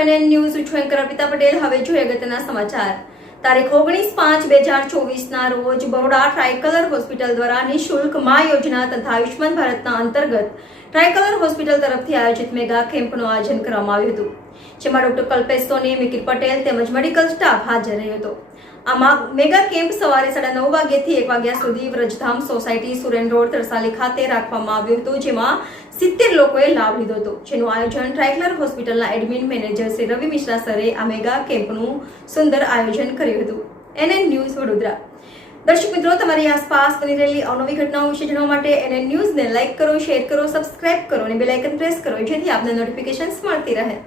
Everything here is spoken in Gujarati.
NN ન્યૂઝ છું એન્કર અર્પિતા પટેલ। હવે જોઈએ અગત્યના સમાચાર। તારીખ 19/5/2024ના રોજ બરોડા ટ્રાયકલર હોસ્પિટલ દ્વારા નિઃશુલ્ક મા યોજના તથા આયુષ્માન ભારતના અંતર્ગત ટ્રાયકલર હોસ્પિટલ તરફથી આયોજિત મેગા કેમ્પનું આયોજન કરવામાં આવ્યું હતું, જેમાં ડોક્ટર કલ્પેશ સોની, મિકિર પટેલ તેમજ મેડિકલ સ્ટાફ હાજર રહ્યો હતો। આમાં મેગા કેમ્પ સવારે 9:30 વાગ્યાથી 1 વાગ્યા સુધી વ્રજધામ સોસાયટી, સુરેન રોડ, તરસાલી ખાતે રાખવામાં આવ્યું હતું, જેમાં 70 લોકોએ લાભ લીધો હતો, જેનું આયોજન ટ્રાયકલર હોસ્પિટલના એડમિન મેનેજર શ્રી રવિ મિશ્રા સરે આ મેગા કેમ્પનું સુંદર આયોજન કર્યું હતું। NN news Vadodara. દર્શક મિત્રો, તમારી આસપાસ બની રહેલી અવનવી ઘટનાઓ વિશે જાણવા માટે NN ન્યૂઝને લાઇક કરો, શેર કરો, સબસ્ક્રાઇબ કરો અને બેલ આઇકન પ્રેસ કરો, જેથી આપને નોટિફિકેશન્સ મળતી રહે।